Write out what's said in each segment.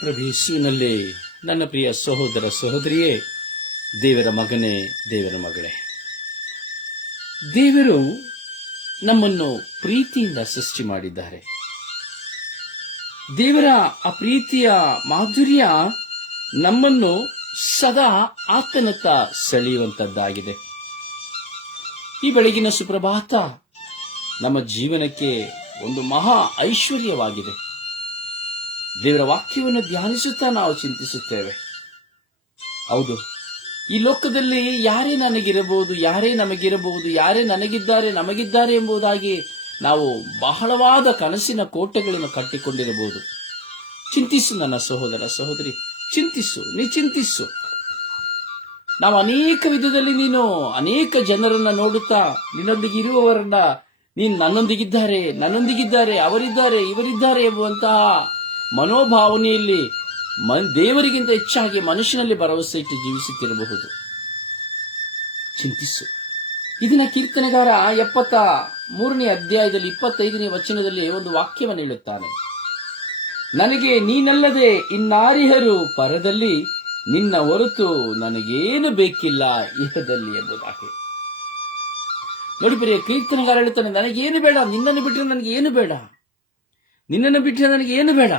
ಪ್ರಭು ನನ್ನ ಪ್ರಿಯ ಸಹೋದರ ಸಹೋದರಿಯೇ, ದೇವರ ಮಗನೇ, ದೇವರ ಮಗಳೇ. ದೇವರು ನಮ್ಮನ್ನು ಪ್ರೀತಿಯಿಂದ ಸೃಷ್ಟಿ ಮಾಡಿದ್ದಾರೆ. ದೇವರ ಆ ಪ್ರೀತಿಯ ಮಾಧುರ್ಯ ನಮ್ಮನ್ನು ಸದಾ ಆತನತ್ತ ಸೆಳೆಯುವಂತದ್ದಾಗಿದೆ. ಈ ಬೆಳಗಿನ ಸುಪ್ರಭಾತ ನಮ್ಮ ಜೀವನಕ್ಕೆ ಒಂದು ಮಹಾ ಐಶ್ವರ್ಯವಾಗಿದೆ. ದೇವರ ವಾಕ್ಯವನ್ನು ಧ್ಯಾನಿಸುತ್ತಾ ನಾವು ಚಿಂತಿಸುತ್ತೇವೆ. ಹೌದು. ಈ ಲೋಕದಲ್ಲಿ ಯಾರೇ ನನಗಿರಬಹುದು, ಯಾರೇ ನಮಗಿರಬಹುದು, ಯಾರೇ ನನಗಿದ್ದಾರೆ, ನಮಗಿದ್ದಾರೆ ಎಂಬುದಾಗಿ ನಾವು ಬಹಳವಾದ ಕನಸಿನ ಕೋಟೆಗಳನ್ನು ಕಟ್ಟಿಕೊಂಡಿರಬಹುದು. ಚಿಂತಿಸು ನನ್ನ ಸಹೋದರ ಸಹೋದರಿ, ಚಿಂತಿಸು, ನೀ ಚಿಂತಿಸು. ನಾವು ಅನೇಕ ವಿಧದಲ್ಲಿ ನೀನು ಅನೇಕ ಜನರನ್ನ ನೋಡುತ್ತಾ ನಿನ್ನೊಂದಿಗೆ ಇರುವವರನ್ನ ನೀನು ನನ್ನೊಂದಿಗಿದ್ದಾರೆ ನನ್ನೊಂದಿಗಿದ್ದಾರೆ, ಅವರಿದ್ದಾರೆ, ಇವರಿದ್ದಾರೆ ಎಂಬುವಂತಹ ಮನೋಭಾವನೆಯಲ್ಲಿ ಮನ್ ದೇವರಿಗಿಂತ ಹೆಚ್ಚಾಗಿ ಮನುಷ್ಯನಲ್ಲಿ ಭರವಸೆ ಇಟ್ಟು ಜೀವಿಸುತ್ತಿರಬಹುದು. ಚಿಂತಿಸು. ಇದನ್ನ ಕೀರ್ತನೆಗಾರ ಎಪ್ಪತ್ತ ಮೂರನೇ ಅಧ್ಯಾಯದಲ್ಲಿ ಇಪ್ಪತ್ತೈದನೇ ವಚನದಲ್ಲಿ ಒಂದು ವಾಕ್ಯವನ್ನು ಹೇಳುತ್ತಾನೆ. ನನಗೆ ನೀನಲ್ಲದೆ ಇನ್ನಾರಿಹರು ಪರದಲ್ಲಿ, ನಿನ್ನ ಹೊರತು ನನಗೇನು ಬೇಕಿಲ್ಲ ಇಹದಲ್ಲಿ ಎಂಬುದಾಗಿ. ನೋಡಿ ಬರೀ ಕೀರ್ತನೆಗಾರ ಹೇಳುತ್ತಾನೆ, ನನಗೇನು ಬೇಡ, ನಿನ್ನನ್ನು ಬಿಟ್ಟರೆ ನನಗೆ ಏನು ಬೇಡ? ನಿನ್ನನ್ನು ಬಿಟ್ಟರೆ ನನಗೆ ಏನು ಬೇಡ?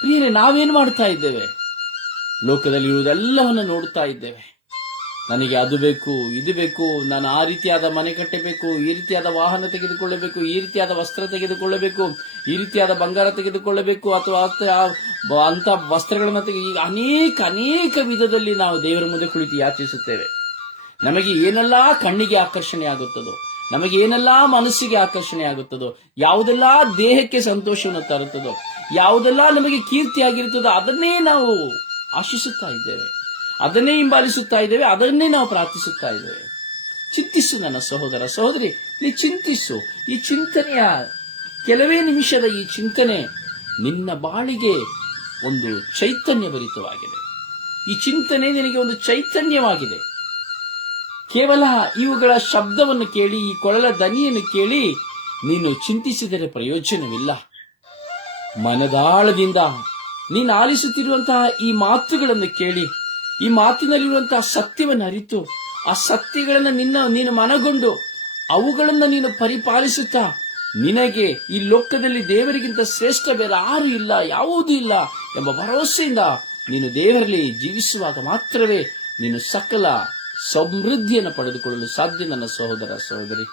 ಪ್ರಿಯರೇ, ನಾವೇನು ಮಾಡ್ತಾ ಇದ್ದೇವೆ? ಲೋಕದಲ್ಲಿ ಇರುವುದೆಲ್ಲವನ್ನು ನೋಡ್ತಾ ಇದ್ದೇವೆ. ನನಗೆ ಅದು ಬೇಕು, ಇದು ಬೇಕು, ನಾನು ಆ ರೀತಿಯಾದ ಮನೆ ಕಟ್ಟಬೇಕು, ಈ ರೀತಿಯಾದ ವಾಹನ ತೆಗೆದುಕೊಳ್ಳಬೇಕು, ಈ ರೀತಿಯಾದ ವಸ್ತ್ರ ತೆಗೆದುಕೊಳ್ಳಬೇಕು, ಈ ರೀತಿಯಾದ ಬಂಗಾರ ತೆಗೆದುಕೊಳ್ಳಬೇಕು, ಅಥವಾ ಅಂತ ವಸ್ತ್ರಗಳನ್ನು ತೆಗೆ, ಈಗ ಅನೇಕ ಅನೇಕ ವಿಧದಲ್ಲಿ ನಾವು ದೇವರ ಮುಂದೆ ಕುಳಿತು ಯಾಚಿಸುತ್ತೇವೆ. ನಮಗೆ ಏನೆಲ್ಲ ಕಣ್ಣಿಗೆ ಆಕರ್ಷಣೆ ಆಗುತ್ತದೋ, ನಮಗೆ ಏನೆಲ್ಲ ಮನಸ್ಸಿಗೆ ಆಕರ್ಷಣೆ ಆಗುತ್ತದೋ, ಯಾವುದೆಲ್ಲ ದೇಹಕ್ಕೆ ಸಂತೋಷವನ್ನು ತರುತ್ತದೋ ಯಾವುದೆಲ್ಲ ನಮಗೆ ಕೀರ್ತಿ ಆಗಿರುತ್ತದೋ ಅದನ್ನೇ ನಾವು ಆಶಿಸುತ್ತಾ ಇದ್ದೇವೆ. ಅದನ್ನೇ ಹಿಂಬಾಲಿಸುತ್ತಾ ಇದ್ದೇವೆ, ಅದನ್ನೇ ನಾವು ಪ್ರಾರ್ಥಿಸುತ್ತಾ ಇದ್ದೇವೆ. ಚಿಂತಿಸು ನನ್ನ ಸಹೋದರ, ಸಹೋದರಿ, ನೀ ಚಿಂತಿಸು. ಈ ಚಿಂತನೆಯ ಕೆಲವೇ ನಿಮಿಷದ ಈ ಚಿಂತನೆ ನಿನ್ನ ಬಾಳಿಗೆ ಒಂದು ಚೈತನ್ಯ ಭರಿತವಾಗಿದೆ ಈ ಚಿಂತನೆ ನಿನಗೆ ಒಂದು ಚೈತನ್ಯವಾಗಿದೆ. ಕೇವಲ ಇವುಗಳ ಶಬ್ದವನ್ನು ಕೇಳಿ, ಈ ಕೊಳಲ ದನಿಯನ್ನು ಕೇಳಿ ನೀನು ಚಿಂತಿಸಿದರೆ ಪ್ರಯೋಜನವಿಲ್ಲ. ಮನದಾಳದಿಂದ ನೀನು ಆಲಿಸುತ್ತಿರುವಂತಹ ಈ ಮಾತುಗಳನ್ನು ಕೇಳಿ, ಈ ಮಾತಿನಲ್ಲಿರುವಂತಹ ಸತ್ಯವನ್ನು ಅರಿತು, ಆ ಸತ್ಯಗಳನ್ನು ನಿನ್ನ, ನೀನು ಮನಗೊಂಡು ಅವುಗಳನ್ನು ನೀನು ಪರಿಪಾಲಿಸುತ್ತಾ, ನಿನಗೆ ಈ ಲೋಕದಲ್ಲಿ ದೇವರಿಗಿಂತ ಶ್ರೇಷ್ಠ ಬೇರೆ ಯಾರು ಇಲ್ಲ, ಯಾವುದೂ ಇಲ್ಲ ಎಂಬ ಭರವಸೆಯಿಂದ ನೀನು ದೇವರಲ್ಲಿ ಜೀವಿಸುವಾಗ ಮಾತ್ರವೇ ನೀನು ಸಕಲ ಸಮೃದ್ಧಿಯನ್ನು ಪಡೆದುಕೊಳ್ಳಲು ಸಾಧ್ಯ, ನನ್ನ ಸಹೋದರ ಸಹೋದರಿ.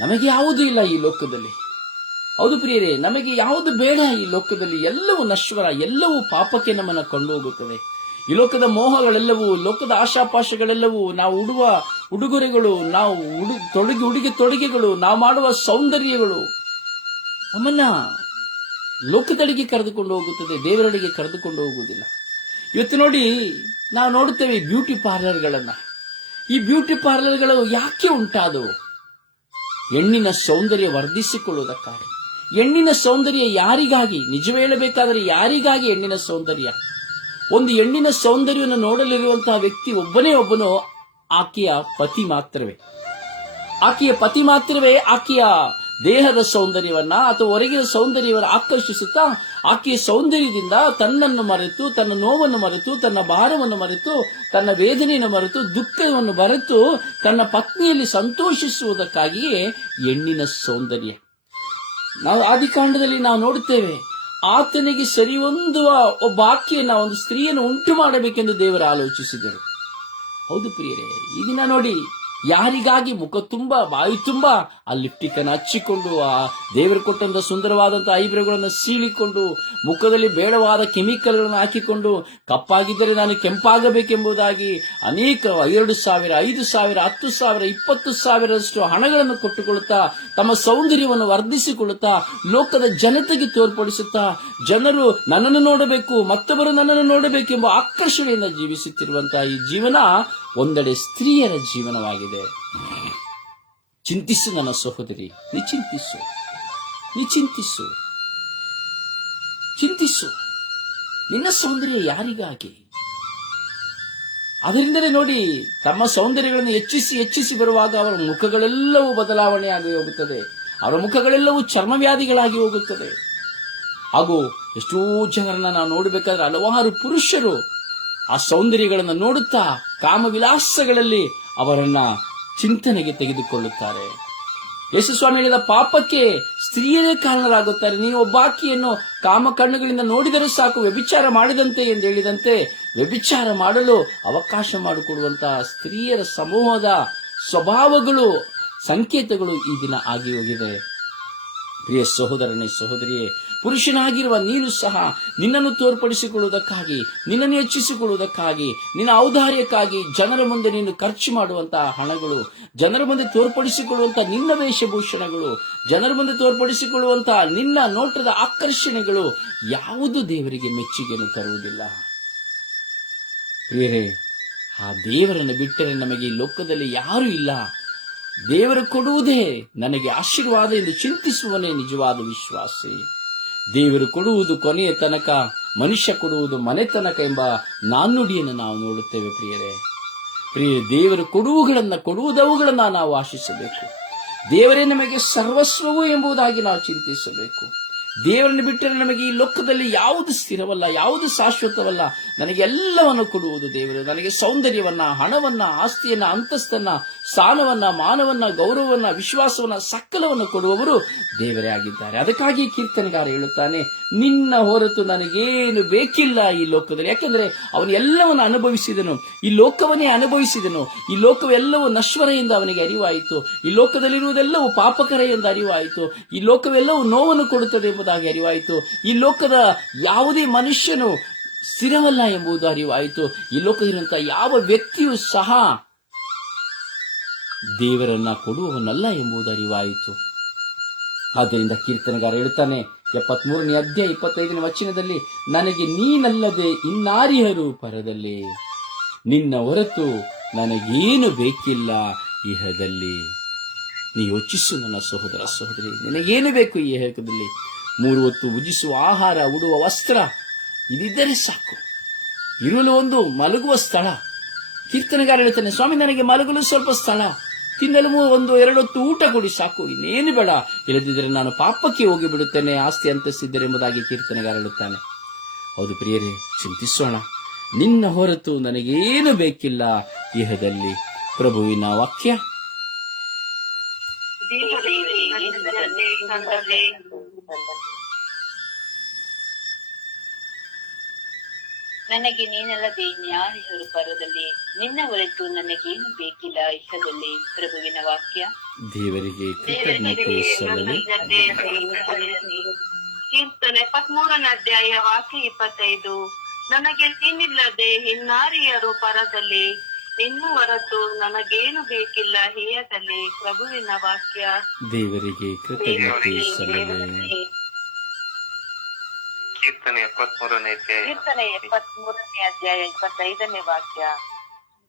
ನಮಗೆ ಯಾವುದೂ ಇಲ್ಲ ಈ ಲೋಕದಲ್ಲಿ. ಹೌದು ಪ್ರಿಯರೇ, ನಮಗೆ ಯಾವುದು ಬೇಡ ಈ ಲೋಕದಲ್ಲಿ? ಎಲ್ಲವೂ ನಶ್ವರ ಎಲ್ಲವೂ ಪಾಪಕ್ಕೆ ನಮ್ಮನ್ನು ಕಂಡು ಹೋಗುತ್ತದೆ ಈ ಲೋಕದ ಮೋಹಗಳೆಲ್ಲವೂ, ಲೋಕದ ಆಶಾಪಾಶಗಳೆಲ್ಲವೂ, ನಾವು ಉಡುವ ಉಡುಗೊರೆಗಳು, ನಾವು ಉಡು, ತೊಡುಗೆ, ಉಡುಗೆ ತೊಡುಗೆಗಳು, ನಾವು ಮಾಡುವ ಸೌಂದರ್ಯಗಳು ನಮ್ಮನ್ನ ಲೋಕದಡಿಗೆ ಕರೆದುಕೊಂಡು ಹೋಗುತ್ತದೆ ದೇವರಡಿಗೆ ಕರೆದುಕೊಂಡು ಹೋಗುವುದಿಲ್ಲ. ಇವತ್ತು ನೋಡಿ, ನಾವು ನೋಡುತ್ತೇವೆ ಬ್ಯೂಟಿ ಪಾರ್ಲರ್ಗಳನ್ನು. ಈ ಬ್ಯೂಟಿ ಪಾರ್ಲರ್ಗಳು ಯಾಕೆ ಉಂಟಾದವು? ಹೆಣ್ಣಿನ ಸೌಂದರ್ಯ ವರ್ಧಿಸಿಕೊಳ್ಳುವುದಕ್ಕಾಗಿ. ಹೆಣ್ಣಿನ ಸೌಂದರ್ಯ ಯಾರಿಗಾಗಿ? ನಿಜವೇ ಹೇಳಬೇಕಾದರೆ ಯಾರಿಗಾಗಿ ಹೆಣ್ಣಿನ ಸೌಂದರ್ಯ? ಒಂದು ಹೆಣ್ಣಿನ ಸೌಂದರ್ಯವನ್ನು ನೋಡಲಿರುವಂತಹ ವ್ಯಕ್ತಿ ಒಬ್ಬನೇ ಒಬ್ಬನು ಆಕೆಯ ಪತಿ ಮಾತ್ರವೇ. ಆಕೆಯ ಪತಿ ಮಾತ್ರವೇ ಆಕೆಯ ದೇಹದ ಸೌಂದರ್ಯವನ್ನ ಅಥವಾ ಹೊರಗಿನ ಸೌಂದರ್ಯವನ್ನು ಆಕರ್ಷಿಸುತ್ತಾ ಆಕೆಯ ಸೌಂದರ್ಯದಿಂದ ತನ್ನನ್ನು ಮರೆತು, ತನ್ನ ನೋವನ್ನು ಮರೆತು, ತನ್ನ ಭಾರವನ್ನು ಮರೆತು, ತನ್ನ ವೇದನೆಯನ್ನು ಮರೆತು, ದುಃಖವನ್ನು ಮರೆತು ತನ್ನ ಪತ್ನಿಯಲ್ಲಿ ಸಂತೋಷಿಸುವುದಕ್ಕಾಗಿಯೇ ಹೆಣ್ಣಿನ ಸೌಂದರ್ಯ. ನಾವು ಆದಿಕಾಂಡದಲ್ಲಿ ನಾವು ನೋಡುತ್ತೇವೆ, ಆತನಿಗೆ ಸರಿ ಹೊಂದುವ ಒಬ್ಬ ಆಕೆಯನ್ನ, ಒಂದು ಸ್ತ್ರೀಯನ್ನು ಉಂಟು ಮಾಡಬೇಕೆಂದು ದೇವರು ಆಲೋಚಿಸಿದರು. ಹೌದು ಪ್ರಿಯರೇ ಈಗಿನ ನೋಡಿ ಯಾರಿಗಾಗಿ ಮುಖ ತುಂಬ ಬಾಯಿ ತುಂಬ, ಆ ಲಿಪ್ಟಿಕನ್ನು ಹಚ್ಚಿಕೊಂಡು, ಆ ದೇವರು ಕೊಟ್ಟಂತ ಸುಂದರವಾದಂತಹ ಐಬ್ರೋಗಳನ್ನು ಸೀಳಿಕೊಂಡು, ಮುಖದಲ್ಲಿ ಬೇಡವಾದ ಕೆಮಿಕಲ್ಗಳನ್ನು ಹಾಕಿಕೊಂಡು, ಕಪ್ಪಾಗಿದ್ದರೆ ನಾನು ಕೆಂಪಾಗಬೇಕೆಂಬುದಾಗಿ ಅನೇಕ ಎರಡು ಸಾವಿರ, ಐದು ಸಾವಿರ, ಹತ್ತು ಸಾವಿರ, ಇಪ್ಪತ್ತು ಸಾವಿರದಷ್ಟು ಹಣಗಳನ್ನು ಕೊಟ್ಟುಕೊಳ್ಳುತ್ತಾ, ತಮ್ಮ ಸೌಂದರ್ಯವನ್ನು ವರ್ಧಿಸಿಕೊಳ್ಳುತ್ತಾ, ಲೋಕದ ಜನತೆಗೆ ತೋರ್ಪಡಿಸುತ್ತಾ, ಜನರು ನನ್ನನ್ನು ನೋಡಬೇಕು, ಮತ್ತೊಬ್ಬರು ನನ್ನನ್ನು ನೋಡಬೇಕೆಂಬ ಆಕರ್ಷಣೆಯಿಂದ ಜೀವಿಸುತ್ತಿರುವಂತಹ ಈ ಜೀವನ ಒಂದೆಡೆ ಸ್ತ್ರೀಯರ ಜೀವನವಾಗಿದೆ. ಚಿಂತಿಸು ನನ್ನ ಸಹೋದರಿ, ನಿಚಿಂತಿಸು ನಿಚಿಂತಿಸು, ಚಿಂತಿಸು. ನಿನ್ನ ಸೌಂದರ್ಯ ಯಾರಿಗಾಗಿ? ಅದರಿಂದಲೇ ನೋಡಿ, ತಮ್ಮ ಸೌಂದರ್ಯಗಳನ್ನು ಹೆಚ್ಚಿಸಿ ಹೆಚ್ಚಿಸಿ ಬರುವಾಗ ಅವರ ಮುಖಗಳೆಲ್ಲವೂ ಬದಲಾವಣೆ ಆಗಿ ಹೋಗುತ್ತದೆ. ಅವರ ಮುಖಗಳೆಲ್ಲವೂ ಚರ್ಮವ್ಯಾಧಿಗಳಾಗಿ ಹೋಗುತ್ತದೆ. ಹಾಗೂ ಎಷ್ಟೋ ಜನರನ್ನ ನಾವು ನೋಡಬೇಕಾದ್ರೆ ಹಲವಾರು ಪುರುಷರು ಆ ಸೌಂದರ್ಯಗಳನ್ನು ನೋಡುತ್ತಾ ಕಾಮವಿಲಾಸಗಳಲ್ಲಿ ಅವರನ್ನ ಚಿಂತನೆಗೆ ತೆಗೆದುಕೊಳ್ಳುತ್ತಾರೆ. ಯೇಸು ಸ್ವಾಮಿ ಹೇಳಿದ ಪಾಪಕ್ಕೆ ಸ್ತ್ರೀಯರೇ ಕಾರಣರಾಗುತ್ತಾರೆ. ನೀವು ಒಬ್ಬಾಕಿಯನ್ನು ಕಾಮ ಕಣ್ಣುಗಳಿಂದ ನೋಡಿದರೂ ಸಾಕು, ವ್ಯಭಿಚಾರ ಮಾಡಿದಂತೆ ಎಂದು ಹೇಳಿದಂತೆ ವ್ಯಭಿಚಾರ ಮಾಡಲು ಅವಕಾಶ ಮಾಡಿಕೊಡುವಂತಹ ಸ್ತ್ರೀಯರ ಸಮೂಹದ ಸ್ವಭಾವಗಳು, ಸಂಕೇತಗಳು ಈ ದಿನ ಆಗಿ ಹೋಗಿದೆ. ಪ್ರಿಯ ಸಹೋದರನೇ, ಸಹೋದರಿಯೇ ಪುರುಷನಾಗಿರುವ ನೀನು ಸಹ ನಿನ್ನನ್ನು ತೋರ್ಪಡಿಸಿಕೊಳ್ಳುವುದಕ್ಕಾಗಿ, ನಿನ್ನನ್ನು ಹೆಚ್ಚಿಸಿಕೊಳ್ಳುವುದಕ್ಕಾಗಿ, ನಿನ್ನ ಔದಾರ್ಯಕ್ಕಾಗಿ ಜನರ ಮುಂದೆ ನೀನು ಖರ್ಚು ಮಾಡುವಂತಹ ಹಣಗಳು, ಜನರ ಮುಂದೆ ತೋರ್ಪಡಿಸಿಕೊಳ್ಳುವಂತಹ ನಿನ್ನ ವೇಷಭೂಷಣಗಳು, ಜನರ ಮುಂದೆ ತೋರ್ಪಡಿಸಿಕೊಳ್ಳುವಂತಹ ನಿನ್ನ ನೋಟದ ಆಕರ್ಷಣೆಗಳು ಯಾವುದು ದೇವರಿಗೆ ಮೆಚ್ಚುಗೆಯನ್ನು ತರುವುದಿಲ್ಲ. ಪ್ರಿಯರೇ, ಆ ದೇವರನ್ನು ಬಿಟ್ಟರೆ ನಮಗೆ ಈ ಲೋಕದಲ್ಲಿ ಯಾರೂ ಇಲ್ಲ. ದೇವರು ಕೊಡುವುದೇ ನನಗೆ ಆಶೀರ್ವಾದ ಎಂದು ಚಿಂತಿಸುವನೇ ನಿಜವಾದ ವಿಶ್ವಾಸಿ. ದೇವರು ಕೊಡುವುದು ಕೊನೆಯ ತನಕ, ಮನುಷ್ಯ ಕೊಡುವುದು ಮನೆ ತನಕ ಎಂಬ ನಾಣ್ಣುಡಿಯನ್ನು ನಾವು ನೋಡುತ್ತೇವೆ ಪ್ರಿಯರೇ. ಪ್ರಿಯ ದೇವರು ಕೊಡುವುಗಳನ್ನು ಕೊಡುವುದವುಗಳನ್ನು ನಾವು ಆಶಿಸಬೇಕು. ದೇವರೇ ನಮಗೆ ಸರ್ವಸ್ವವು ಎಂಬುದಾಗಿ ನಾವು ಚಿಂತಿಸಬೇಕು. ದೇವರನ್ನು ಬಿಟ್ಟರೆ ನಮಗೆ ಈ ಲೋಕದಲ್ಲಿ ಯಾವುದು ಸ್ಥಿರವಲ್ಲ, ಯಾವುದು ಶಾಶ್ವತವಲ್ಲ? ನನಗೆ ಎಲ್ಲವನ್ನು ಕೊಡುವುದು ದೇವರು. ನನಗೆ ಸೌಂದರ್ಯವನ್ನ, ಹಣವನ್ನ, ಆಸ್ತಿಯನ್ನ, ಅಂತಸ್ತನ್ನ, ಸ್ಥಾನವನ್ನ, ಮಾನವನ್ನ, ಗೌರವವನ್ನ, ವಿಶ್ವಾಸವನ್ನ, ಸಕಲವನ್ನು ಕೊಡುವವರು ದೇವರೇ ಆಗಿದ್ದಾರೆ. ಅದಕ್ಕಾಗಿ ಕೀರ್ತನೆಗಾರ ಹೇಳುತ್ತಾನೆ, ನಿನ್ನ ಹೊರತು ನನಗೇನು ಬೇಕಿಲ್ಲ ಈ ಲೋಕದಲ್ಲಿ. ಯಾಕೆಂದ್ರೆ ಅವನು ಎಲ್ಲವನ್ನು ಅನುಭವಿಸಿದನು. ಈ ಲೋಕವನ್ನೇ ಅನುಭವಿಸಿದನು. ಈ ಲೋಕವೆಲ್ಲವೂ ನಶ್ವರೆಯಿಂದ ಅವನಿಗೆ ಅರಿವಾಯಿತು. ಈ ಲೋಕದಲ್ಲಿರುವುದೆಲ್ಲವೂ ಪಾಪಕರ ಎಂದು ಅರಿವಾಯಿತು. ಈ ಲೋಕವೆಲ್ಲವೂ ನೋವನ್ನು ಕೊಡುತ್ತದೆ ಎಂಬುದಾಗಿ ಅರಿವಾಯಿತು. ಈ ಲೋಕದ ಯಾವುದೇ ಮನುಷ್ಯನು ಸ್ಥಿರವಲ್ಲ ಎಂಬುದು ಅರಿವಾಯಿತು. ಈ ಲೋಕದಲ್ಲಿರುವಂತಹ ಯಾವ ವ್ಯಕ್ತಿಯೂ ಸಹ ದೇವರನ್ನ ಕೊಡುವವನಲ್ಲ ಎಂಬುದು ಅರಿವಾಯಿತು. ಆದ್ದರಿಂದ ಕೀರ್ತನೆಗಾರ ಹೇಳ್ತಾನೆ, ಎಪ್ಪತ್ಮೂರನೇ ಅಧ್ಯಾಯ ಇಪ್ಪತ್ತೈದನೇ ವಚನದಲ್ಲಿ, ನನಗೆ ನೀನಲ್ಲದೆ ಇನ್ನಾರಿಹರು ಪರದಲ್ಲಿ, ನಿನ್ನ ಹೊರತು ನನಗೇನು ಬೇಕಿಲ್ಲ ಇಹದಲ್ಲಿ. ನೀ ಯೋಚಿಸು ನನ್ನ ಸಹೋದರ ಸಹೋದರಿ, ನಿನಗೇನು ಬೇಕು ಈ ಇಹದಲ್ಲಿ ಮೂರು ಹೊತ್ತು ಭುಜಿಸುವ ಆಹಾರ, ಉಡುವ ವಸ್ತ್ರ ಇದಿದ್ದರೆ ಸಾಕು. ಇರಲು ಒಂದು ಮಲಗುವ ಸ್ಥಳ. ಕೀರ್ತನೆಗಾರ ಹೇಳ್ತಾನೆ ಸ್ವಾಮಿ ನನಗೆ ಮಲಗಲು ಸ್ವಲ್ಪ ಸ್ಥಳ. ತಿನ್ನಲು ಒಂದು ಎರಡು ಹೊತ್ತು ಊಟ ಕೊಡಿ, ಸಾಕು. ಇನ್ನೇನು ಬೇಡ. ಇಲ್ಲದಿದ್ದರೆ ನಾನು ಪಾಪಕ್ಕೆ ಹೋಗಿ ಬಿಡುತ್ತೇನೆ ಆಸ್ತಿ ಅಂತಸ್ತಿದ್ದರೆ ಎಂಬುದಾಗಿ ಕೀರ್ತನೆಗಾರ ಹೇಳುತ್ತಾನೆ ಹೌದು ಪ್ರಿಯರೇ, ಚಿಂತಿಸೋಣ. ನಿನ್ನ ಹೊರತು ನನಗೇನು ಬೇಕಿಲ್ಲ. ಇಹದಲ್ಲಿ ಪ್ರಭುವಿನ ವಾಕ್ಯ. ನನಗೆ ನೀನಲ್ಲದೆ ನ್ಯಾಯರು ಪರದಲ್ಲಿ ನಿನ್ನ ಹೊರತು ನನಗೇನು ಬೇಕಿಲ್ಲ ಇಹದಲ್ಲಿ ಪ್ರಭುವಿನ ವಾಕ್ಯ. ದೇವರಿಗೆ ಕೀರ್ತನೆ ಇಪ್ಪತ್ಮೂರನೇ ಅಧ್ಯಾಯ ವಾಕ್ಯ ಇಪ್ಪತ್ತೈದು. ನನಗೆ ನೀನಿಲ್ಲದೆ ಇನ್ನಾರಿಯರು ಪರದಲ್ಲಿ ನಿನ್ನ ಹೊರತು ನನಗೇನು ಬೇಕಿಲ್ಲ ಹೇಯದಲ್ಲಿ ಪ್ರಭುವಿನ ವಾಕ್ಯ. ದೇವರಿಗೆ ಕೃತಜ್ಞತೆ. ಸಲ್ಲಲಿ ಕೀರ್ತನೆ ಎಪ್ಪತ್ಮೂರನೇ ಅಧ್ಯಾಯ. ಕೀರ್ತನೆ ಎಪ್ಪತ್ಮೂರನೇ ಅಧ್ಯಾಯ ಇಪ್ಪತ್ತೈದನೇ ವಾಕ್ಯ.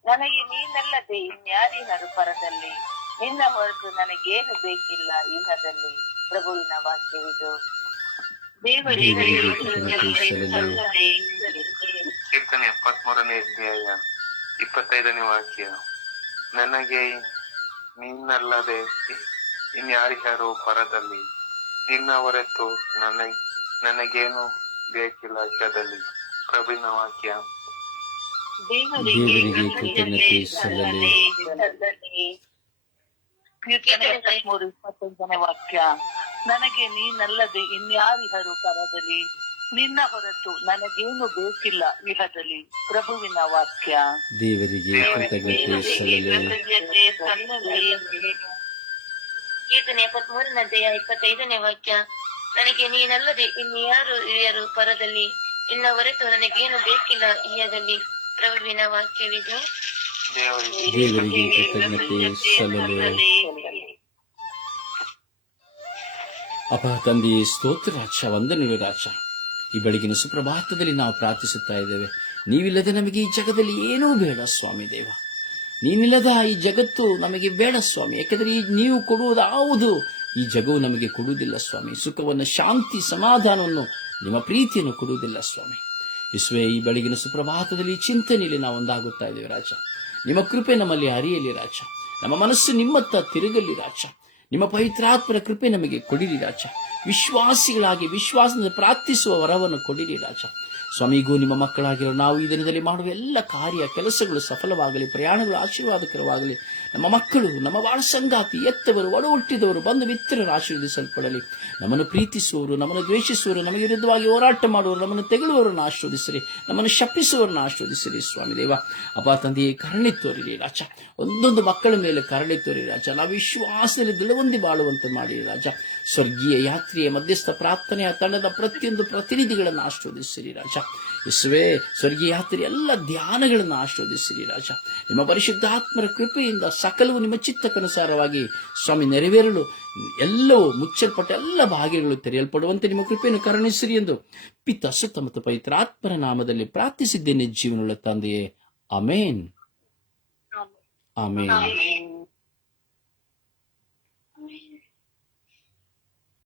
ನನಗೆ ನೀನಲ್ಲದೆ ಇನ್ಯಾರಿಹರು ಪರದಲ್ಲಿ ನಿನ್ನ ಹೊರತು ನನಗೇನು ಬೇಕಿಲ್ಲ ಇಹದಲ್ಲಿ ಪ್ರಭುವಿನ ವಾಕ್ಯವಿದು ಕೀರ್ತನೆ ಎಪ್ಪತ್ಮೂರನೇ ಅಧ್ಯಾಯ ಇಪ್ಪತ್ತೈದನೇ ವಾಕ್ಯ. ನನಗೆ ನೀನಲ್ಲದೆ ಇನ್ಯಾರಿಗಾರು ಪರದಲ್ಲಿ ನಿನ್ನ ಹೊರತು ನನಗೆ ನನಗೇನು ಬೇಕಿಲ್ಲ ಇಷ್ಟದಲ್ಲಿ ಪ್ರಭುವಿನ ವಾಕ್ಯ. ದೇವರಿಗೆ ಕೃತಜ್ಞತೆ ಸಲ್ಲಲಿ ಇಪ್ಪತ್ತೈದನೇ ವಾಕ್ಯ. ನನಗೆ ನೀನಲ್ಲದೆ ಇನ್ಯಾರಿಹರು ಕರದಲ್ಲಿ? ನಿನ್ನ ಹೊರತು ನನಗೇನು ಬೇಕಿಲ್ಲ ಇಹದಲ್ಲಿ? ಪ್ರಭುವಿನ ವಾಕ್ಯ. ದೇವರಿಗೆ ಕೃತಜ್ಞತೆ ಸಲ್ಲಲಿ ಕೀರ್ತನೆ ಎಪ್ಪತ್ಮೂರನೇ ಅಧ್ಯಾಯ ಇಪ್ಪತ್ತೈದನೇ ವಾಕ್ಯ. ನನಗೆ ನೀನಲ್ಲದೆ ಇನ್ಯಾರು ಹಿರಿಯರು ಪರದಲ್ಲಿ? ಇನ್ನ ಹೊರತು ನನಗೇನು ಬೇಕಿಲ್ಲ ಇಹದಲ್ಲಿ ಪ್ರಭುವಿನ ವಾಕ್ಯವಿದೆ. ದೇವರಿಗೆ ದೇವರಿಗೆ ಕೃತಜ್ಞತೆ. ಸಲ್ಲಲಿ ಅಪ ತಂದೆಯೇ ಸ್ತೋತ್ರ ರಾಜ ವಂದನೆಯು ರಾಜ. ಈ ಬೆಳಗಿನ ಸುಪ್ರಭಾತದಲ್ಲಿ ನಾವು ಪ್ರಾರ್ಥಿಸುತ್ತಾ ಇದ್ದೇವೆ. ನೀವಿಲ್ಲದೆ ನಮಗೆ ಈ ಜಗದಲ್ಲಿ ಏನೂ ಬೇಡ ಸ್ವಾಮಿ ದೇವ. ನೀನಿಲ್ಲದ ಈ ಜಗತ್ತು ನಮಗೆ ಬೇಡ ಸ್ವಾಮಿ. ಯಾಕೆಂದರೆ ಈ ನೀವು ಕೊಡುವುದು ಯಾವುದು ಈ ಜಗವು ನಮಗೆ ಕೊಡುವುದಿಲ್ಲ ಸ್ವಾಮಿ. ಸುಖವನ್ನು, ಶಾಂತಿ, ಸಮಾಧಾನವನ್ನು ನಿಮ್ಮ ಪ್ರೀತಿಯನ್ನು ಕೊಡುವುದಿಲ್ಲ ಸ್ವಾಮಿ. ಇಸ್ವೇ ಈ ಬೆಳಗಿನ ಸುಪ್ರಭಾತದಲ್ಲಿ ಚಿಂತನೆಯಲ್ಲಿ ನಾವು ಒಂದಾಗುತ್ತಾ ಇದ್ದೇವೆ ರಾಜ. ನಿಮ್ಮ ಕೃಪೆ ನಮ್ಮಲ್ಲಿ ಹರಿಯಲಿ ರಾಜ. ನಮ್ಮ ಮನಸ್ಸು ನಿಮ್ಮತ್ತ ತಿರುಗಲಿ ರಾಜ. ನಿಮ್ಮ ಪವಿತ್ರಾತ್ಮರ ಕೃಪೆ ನಮಗೆ ಕೊಡಿರಿ ರಾಜ. ವಿಶ್ವಾಸಿಗಳಾಗಿ, ವಿಶ್ವಾಸದಿಂದ ಪ್ರಾರ್ಥಿಸುವ ವರವನ್ನು ಕೊಡಿರಿ ರಾಜ. ಸ್ವಾಮಿಗೂ ನಿಮ್ಮ ಮಕ್ಕಳಾಗಿರೋ ನಾವು ಈ ದಿನದಲ್ಲಿ ಮಾಡುವ ಎಲ್ಲ ಕಾರ್ಯ, ಕೆಲಸಗಳು ಸಫಲವಾಗಲಿ, ಪ್ರಯಾಣಗಳು ಆಶೀರ್ವಾದಕರವಾಗಲಿ. ನಮ್ಮ ಮಕ್ಕಳು, ನಮ್ಮ ಬಾಳ ಸಂಗಾತಿ ಎತ್ತವರು ಒಡ ಹುಟ್ಟಿದವರು ಬಂದು ಮಿತ್ರರು ಆಶೀರ್ವದಿಸಲ್ಪಡಲಿ. ನಮ್ಮನ್ನು ಪ್ರೀತಿಸುವವರು, ನಮ್ಮನ್ನು ದ್ವೇಷಿಸುವರು ನಮಗೆ ವಿರುದ್ಧವಾಗಿ ಹೋರಾಟ ಮಾಡುವರು ನಮ್ಮನ್ನು ತೆಗಳುವವರನ್ನು ಆಶೀರ್ವದಿಸಿರಿ. ನಮ್ಮನ್ನು ಶಪಿಸುವವರನ್ನು ಆಶೀರ್ವದಿಸಿರಿ ಸ್ವಾಮಿ ದೇವ ಅಪ್ಪ ತಂದೆಯೇ, ಕರುಣೆ ತೋರಿರಿ ರಾಜ. ಒಂದೊಂದು ಮಕ್ಕಳ ಮೇಲೆ ಕರುಣೆ ತೋರಿ ರಾಜ. ನಾವು ವಿಶ್ವಾಸದಲ್ಲಿ ದಿಳವೊಂದಿ ಬಾಳುವಂತೆ ಮಾಡಿರಿ ರಾಜ. ಸ್ವರ್ಗೀಯ ಯಾತ್ರೆಯ ಮಧ್ಯಸ್ಥ ಪ್ರಾರ್ಥನೆಯ ತಂಡದ ಪ್ರತಿಯೊಂದು ಪ್ರತಿನಿಧಿಗಳನ್ನು ಆಶೀರ್ವದಿಸಿರಿ ರಾಜ. ಯೇಸುವೇ ಸ್ವರ್ಗೀಯ ಯಾತ್ರೆ ಎಲ್ಲ ಧ್ಯಾನಗಳನ್ನು ಆಶೀರ್ವದಿಸಿರಿ ರಾಜ. ನಿಮ್ಮ ಪರಿಶುದ್ಧಾತ್ಮರ ಕೃಪೆಯಿಂದ ಸಕಲವು ನಿಮ್ಮ ಚಿತ್ತಕ್ಕನುಸಾರವಾಗಿ ಸ್ವಾಮಿ ನೆರವೇರಲು ಎಲ್ಲವೂ ಮುಚ್ಚಲ್ಪಟ್ಟ ಎಲ್ಲ ಭಾಗ್ಯಗಳು ತೆರೆಯಲ್ಪಡುವಂತೆ ನಿಮ್ಮ ಕೃಪೆಯನ್ನು ಕರುಣಿಸಿರಿ ಎಂದು ಪಿತ ಸುತ್ತ ಮತ್ತು ಪವಿತ್ರಾತ್ಮರ ನಾಮದಲ್ಲಿ ಪ್ರಾರ್ಥಿಸಿದ್ದೇನೆ ಜೀವನ ತಂದೆಯೇ. ಅಮೇನ್ ಆಮೇನ್.